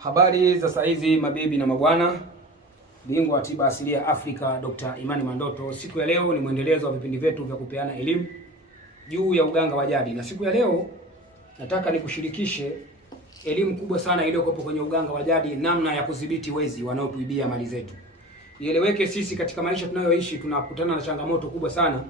Habari za saa hizi mabibi na mabwana, bingwa wa tiba asilia Afrika Dr. Imani Mandoto. Siku ya leo ni mwendelezo wa vipindi vyetu vya kupeana elimu juu ya uganga wa jadi, na siku ya leo nataka nikushirikishe elimu kubwa sana iliyokuwepo kwenye uganga wa jadi, namna ya kudhibiti wezi wanaotuibia mali zetu. Ieleweke, sisi katika maisha tunayoishi tunakutana na changamoto kubwa sana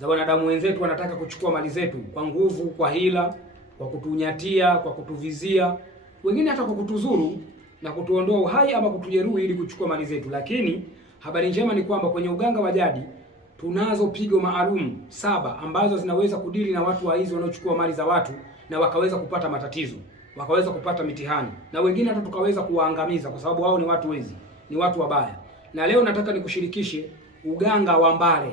za wanadamu wenzetu, wanataka kuchukua mali zetu kwa nguvu, kwa hila, kwa kutunyatia, kwa kutuvizia, wengine hata kwa kutuzuru na kutuondoa uhai ama kutujeruhi ili kuchukua mali zetu. Lakini habari njema ni kwamba kwenye uganga wa jadi tunazo pigo maalum 7 ambazo zinaweza kudili na watu waizi wanaochukua mali za watu na wakaweza kupata matatizo, wakaweza kupata mitihani, na wengine hata tukaweza kuwaangamiza kwa sababu wao ni watu wezi, ni watu wabaya. Na leo nataka nikushirikishe uganga wa mbale.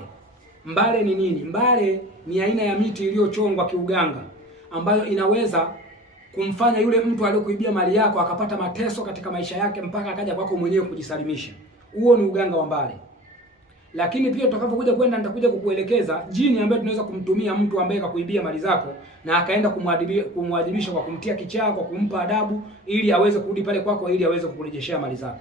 Mbale ni nini? Mbale ni aina ya miti iliyochongwa kiuganga ambayo inaweza kumfanya yule mtu aliyokuibia mali yako akapata mateso katika maisha yake mpaka akaja kwako mwenyewe kujisalimisha. Huo ni uganga wa mbale. Lakini pia tutakapokuja kwenda nitakuja kukuelekeza jini ambaye tunaweza kumtumia mtu ambaye kakuibia mali zako na akaenda kumwadibisha kwa kumtia kichaa, kwa kumpa adabu ili aweze kurudi pale kwako ili aweze kukurejeshea mali zako.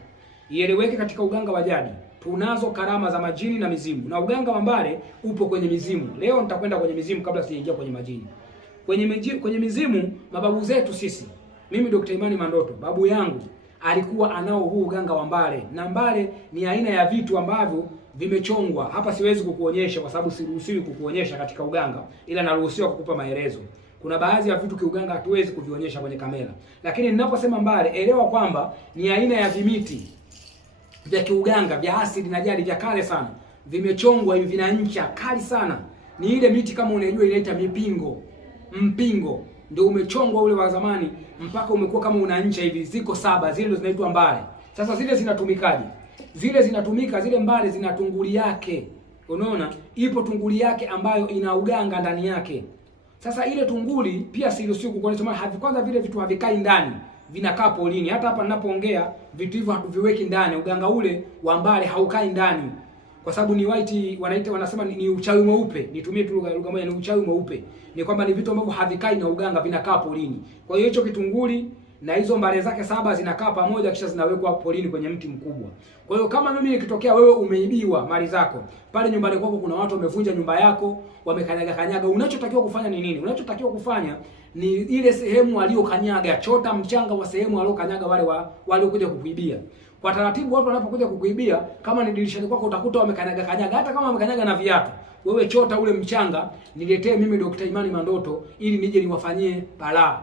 Ieleweke, katika uganga wa jadi tunazo karama za majini na mizimu, na uganga wa mbale upo kwenye mizimu. Leo nitakwenda kwenye mizimu kabla sijaingia kwenye majini. Kwenye mizimu, mababu zetu sisi, mimi Dr. Imani Mandoto, babu yangu alikuwa anao huu uganga wa mbale. Na mbale ni aina ya vitu ambavyo vimechongwa. Hapa siwezi kukuonyesha kwa sababu siruhusiwi kukuonyesha katika uganga, ila naruhusiwa kukupa maelezo. Kuna baadhi ya vitu kiuganga hatuwezi kuvionyesha kwenye kamera. Lakini ninaposema mbale, elewa kwamba ni aina ya vimiti vya kiuganga vya asili na jadi, vya kale sana. Vimechongwa hivi, vina ncha kali sana. Ni ile miti kama unajua inaita mipingo. Mpingo ndio umechongwa ule wa zamani mpaka umekuwa kama una ncha hivi, ziko 7, zile ndio zinaitwa mbale. Sasa zile zinatumikaje? Zile mbale zina tunguli yake. Unaona? Ipo tunguli yake ambayo ina uganga ndani yake. Sasa ile tunguli pia siruhusiwi kukuonyesha, maana kwanza vile vitu havikai ndani, vinakaa polini. Hata hapa ninapoongea vitu hivyo hatuviweki ndani. Uganga ule wa mbale haukai ndani, kwa sababu ni white, wanasema ni uchawi mweupe. Nitumie tu lugha moja, ni uchawi mweupe. Ni kwamba ni vitu ambavyo havikai na uganga, vinakaa polini. Kwa hiyo hicho kitunguli na hizo mbale zake 7 zinakaa pamoja, kisha zinawekwa polini kwenye mti mkubwa. Kwa hiyo kama mimi nikitokea wewe umeibiwa mali zako, pale nyumbani kwako kuna watu wamevunja nyumba yako, wamekanyaga, unachotakiwa kufanya ni nini? Unachotakiwa kufanya ni ile sehemu aliyokanyaga, chota mchanga wa sehemu aliyokanyaga wale waliokuja kukuibia. Kwa taratibu watu wanapokuja kukuibia, kama ni dirishani kwako utakuta wamekanyaga, hata kama wamekanyaga na viatu, wewe chota ule mchanga, niletee mimi Dr. Imani Mandoto ili nije niwafanyie balaa.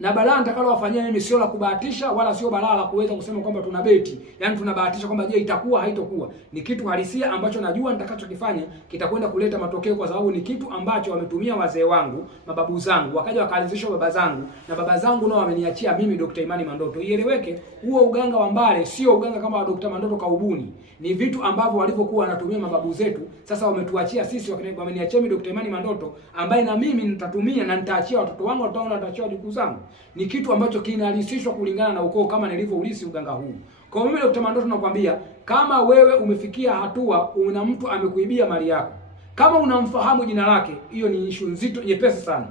Na balaa nitakalo wafanyia mimi sio la kubahatisha, wala sio balaa la kuweza kusema kwamba tuna beti. Yaani tunabahatisha kwamba je, itakuwa haitokuwa. Ni kitu halisia ambacho najua nitakachokifanya kitakwenda kuleta matokeo, kwa sababu ni kitu ambacho wametumia wazee wangu, mababu zangu, wakaja wakaanzisha baba zangu, na baba zangu nao wameniachia mimi Dr. Imani Mandoto. Ieleweke, huo uganga wa mbale sio uganga kama wa Dr. Mandoto kaubuni. Ni vitu ambavyo walivyokuwa wanatumia mababu zetu, sasa wametuachia sisi, wameniachia mimi Dr. Imani Mandoto, ambaye na mimi nitatumia na nitaachia watoto wangu, wataachia wajukuu zangu. Ni kitu ambacho kinalisishwa kulingana na ukoo kama nilivyoulisi uganga huu. Kwa mimi Dr. Mandoto nakwambia, kama wewe umefikia hatua una mtu amekuibia mali yako, kama unamfahamu jina lake, hiyo ni issue nzito, nyepesi sana.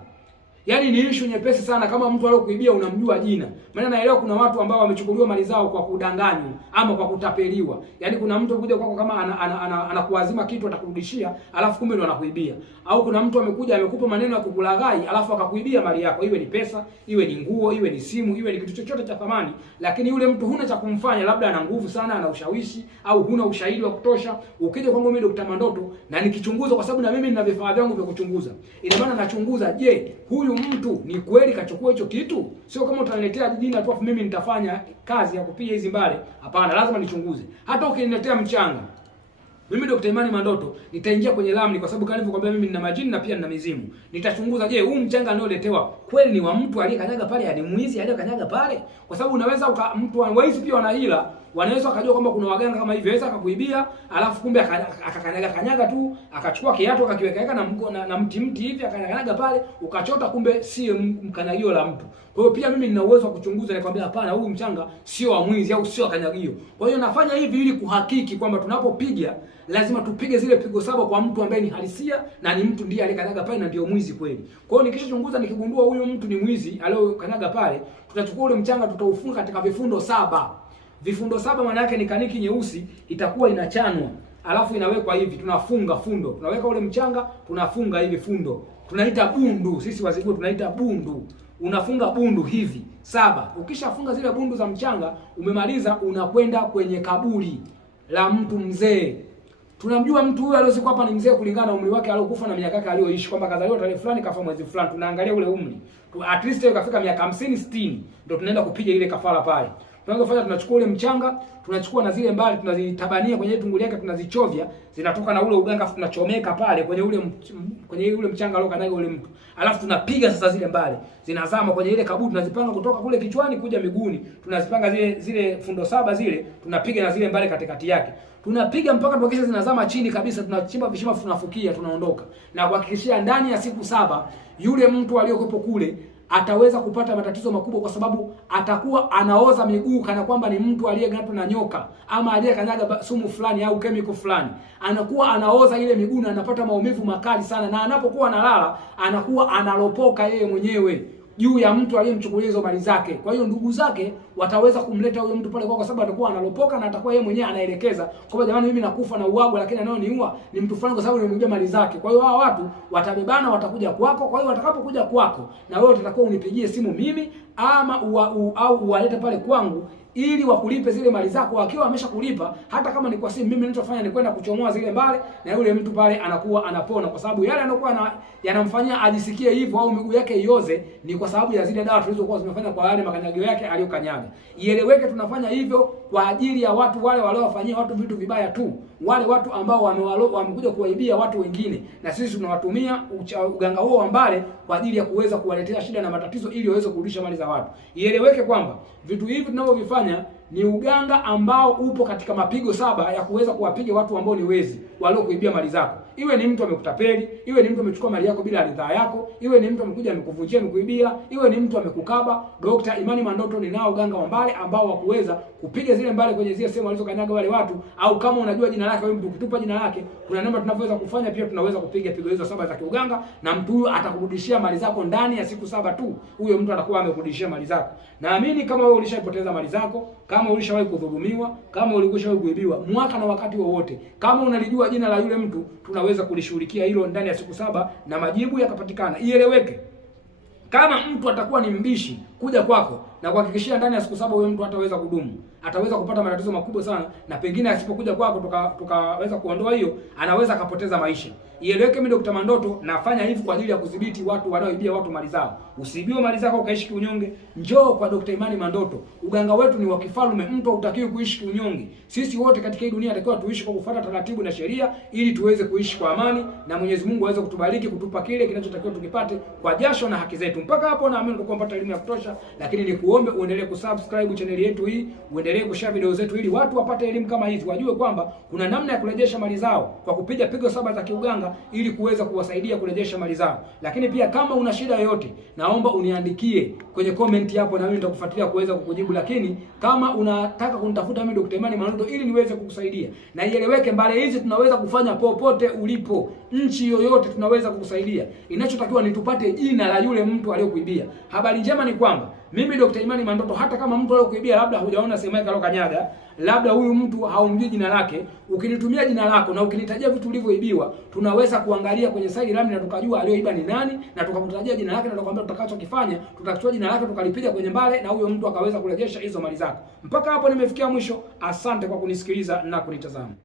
Yaani ni issue nyepesi sana kama mtu aliyokuibia unamjua jina. Maana naelewa kuna watu ambao wamechukuliwa mali zao kwa kudanganywa ama kwa kutapeliwa. Yaani kuna mtu kuja kwako kama anakuazima kitu atakurudishia, alafu kumbe ndo anakuibia. Au kuna mtu amekuja amekupa maneno ya kukulaghai, alafu akakuibia mali yako. Iwe ni pesa, iwe ni nguo, iwe ni simu, iwe ni kitu chochote cha thamani, lakini yule mtu huna cha kumfanya, labda ana nguvu sana, ana ushawishi au huna ushahidi wa kutosha. Ukija kwangu mimi Dr. Mandoto na nikichunguza, kwa sababu na mimi nina vifaa vyangu vya kuchunguza. Ina maana nachunguza, je, huyu mtu ni kweli kachukua hicho kitu? Sio kama utaniletea jina tu mimi nitafanya kazi ya kupiga hizi mbale. Hapana, lazima nichunguze. Hata ukiniletea mchanga, mimi Dr. Imani Mandoto nitaingia kwenye ramli, kwa sababu kama nilivyokuambia mimi nina majini na pia nina mizimu. Nitachunguza, je, huu mchanga anaoletewa kweli ni wa mtu aliyekanyaga pale, yani mwizi aliyekanyaga pale? Kwa sababu unaweza mtu waizi pia wana hila, wanaweza wakajua kwamba kuna waganga kama hivyo, aweza akakuibia, alafu kumbe akakanyaga tu, akachukua kiatu akakiweka na mti hivi akanyaga pale, ukachota, kumbe si mkanyagio la mtu. Kwa hiyo pia mimi nina uwezo wa kuchunguza na kwambia hapana, huu mchanga sio wa mwizi au sio kanyagio. Kwa hiyo nafanya hivi ili kuhakiki kwamba tunapopiga lazima tupige zile pigo 7 kwa mtu ambaye ni halisia na ni mtu ndiye aliyekanyaga pale na ndio mwizi kweli. Kwa hiyo nikishachunguza nikigundua huyo mtu ni mwizi aliyokanyaga pale, tutachukua ule mchanga tutaufunga katika vifundo 7. Vifundo 7 maana yake ni kaniki nyeusi itakuwa inachanwa. Alafu inawekwa hivi, tunafunga fundo. Tunaweka ule mchanga, tunafunga hivi fundo. Tunaita bundu. Sisi Wazigua tunaita bundu. Unafunga bundu hivi 7. Ukishafunga zile bundu za mchanga, umemaliza, unakwenda kwenye kaburi la mtu mzee. Tunamjua mtu huyu aliyozikwa hapa ni mzee kulingana na umri wake aliokufa na miaka yake aliyoishi, kwamba kazaliwa tarehe fulani kafa mwezi fulani. Tunaangalia ule umri. At least yeye kafika miaka 50 60 ndio tunaenda kupiga ile kafara pale. Tunachofanya tunachukua ule mchanga, tunachukua na zile mbali tunazitabania kwenye tunguli yake, tunazichovya, zinatoka na ule uganga, afu tunachomeka pale kwenye ule mchanga aliokanyaga ule mtu. Alafu tunapiga sasa zile mbali. Zinazama kwenye ile kaburi, tunazipanga kutoka kule kichwani kuja miguuni. Tunazipanga zile fundo 7 zile, tunapiga na zile mbali katikati yake. Tunapiga mpaka tuhakikishe zinazama chini kabisa, tunachimba vishima, tunafukia, tunaondoka. Na kuhakikishia ndani ya siku 7 yule mtu aliyokuwepo kule ataweza kupata matatizo makubwa, kwa sababu atakuwa anaoza miguu kana kwamba ni mtu aliyeng'atwa na nyoka ama aliyekanyaga sumu fulani au chemical fulani. Anakuwa anaoza ile miguu na anapata maumivu makali sana, na anapokuwa analala anakuwa analopoka yeye mwenyewe juu ya mtu aliyemchukulia hizo mali zake. Kwa hiyo ndugu zake wataweza kumleta huyo mtu pale kwa sababu atakuwa analopoka na atakuwa yeye mwenyewe anaelekeza kwamba jamani, mimi nakufa na uagwa, lakini anayoniua ni mtu fulani kwa sababu nimemjia mali zake. Kwa hiyo hao watu watabebana, watakuja kwako. Kwa hiyo watakapokuja kwako, na wewe utakuwa unipigie simu mimi ama au uwalete pale kwangu ili wakulipe zile mali zako. Wakiwa wameshakulipa, hata kama ni kwa simu, mimi ninachofanya ni kwenda kuchomoa zile mbali, na yule mtu pale anakuwa anapona, kwa sababu yale anakuwa yanamfanyia ajisikie hivyo au miguu yake ioze ni kwa sababu ya zile dawa tulizokuwa zimefanya kwa yale makanyagio yake aliyokanyaga. Ieleweke, tunafanya hivyo kwa ajili ya watu wale waliowafanyia watu vitu vibaya tu, wale watu ambao wamekuja kuwaibia watu wengine, na sisi tunawatumia uganga huo wa mbale kwa ajili ya kuweza kuwaletea shida na matatizo ili waweze kurudisha mali za watu. Ieleweke kwamba vitu hivi tunavyovifanya ni uganga ambao upo katika mapigo 7 ya kuweza kuwapiga watu ambao ni wezi waliokuibia mali zako. Iwe ni mtu amekutapeli, iwe ni mtu amechukua mali yako bila ridhaa yako, iwe ni mtu amekuja amekuvunjia, amekuibia, iwe ni mtu amekukaba. Dr. Imani Mandoto ninao uganga wa mbale ambao wa kuweza kupiga zile mbale kwenye zile sehemu walizokanyaga wale watu, au kama unajua jina lake wewe mtu kutupa jina lake, kuna namna tunavyoweza kufanya pia, tunaweza kupiga pigo hizo 7 za kiuganga, na mtu huyo atakurudishia mali zako ndani ya siku 7 tu. Huyo mtu atakuwa amekurudishia mali zako. Naamini kama wewe ulishapoteza mali zako, kama ulishawahi kudhulumiwa, kama ulishawahi kuibiwa mwaka na wakati wowote, kama unalijua jina la yule mtu, tunaweza kulishughulikia hilo ndani ya siku 7 na majibu yakapatikana. Ieleweke, kama mtu atakuwa ni mbishi kuja kwako na kuhakikishia ndani ya siku 7 huyo mtu hataweza kudumu, ataweza kupata matatizo makubwa sana, na pengine asipokuja kwako tukaweza kuondoa hiyo, anaweza akapoteza maisha. Ieleweke, mimi Dr. Mandoto nafanya hivi kwa ajili ya kudhibiti watu wanaoibia watu mali zao. Usiibiwe mali zako ukaishi kiunyonge, njoo kwa Dr. Imani Mandoto. Uganga wetu ni wa kifalme, mtu hutakiwi kuishi kiunyonge. Sisi wote katika hii dunia tunatakiwa tuishi kwa kufuata taratibu na sheria ili tuweze kuishi kwa amani, na Mwenyezi Mungu aweze kutubariki, kutupa kile kinachotakiwa tukipate kwa jasho na haki zetu. Mpaka hapo naamini utakuwa umepata elimu ya kutosha, lakini nikuombe uendelee kusubscribe channel yetu hii, uendelee kushare video zetu ili watu wapate elimu kama hizi, wajue kwamba kuna namna ya kurejesha mali zao kwa kupiga pigo 7 za kiuganga ili kuweza kuwasaidia kurejesha mali zao. Lakini pia kama una shida yoyote, naomba uniandikie kwenye comment hapo, na mimi nitakufuatilia kuweza kukujibu. Lakini kama unataka kunitafuta mimi Dr. Imani Mandoto ili niweze kukusaidia, na ieleweke, mbale hizi tunaweza kufanya popote ulipo, nchi yoyote tunaweza kukusaidia. Inachotakiwa ni tupate jina la yule mtu aliyokuibia. Habari njema ni kwamba mimi Dr. Imani Mandoto, hata kama mtu aliyokuibia labda hujaona sehemu yake alokanyaga, labda huyu mtu haumjui jina lake, ukinitumia jina lako na ukinitajia vitu ulivyoibiwa, tunaweza kuangalia kwenye side line na tukajua aliyoiba ni nani, na tukakutajia jina lake na tukakwambia tutakachokifanya, tutachukua jina lake tukalipiga kwenye mbale na huyo mtu akaweza kurejesha hizo mali zako. Mpaka hapo nimefikia mwisho. Asante kwa kunisikiliza na kunitazama.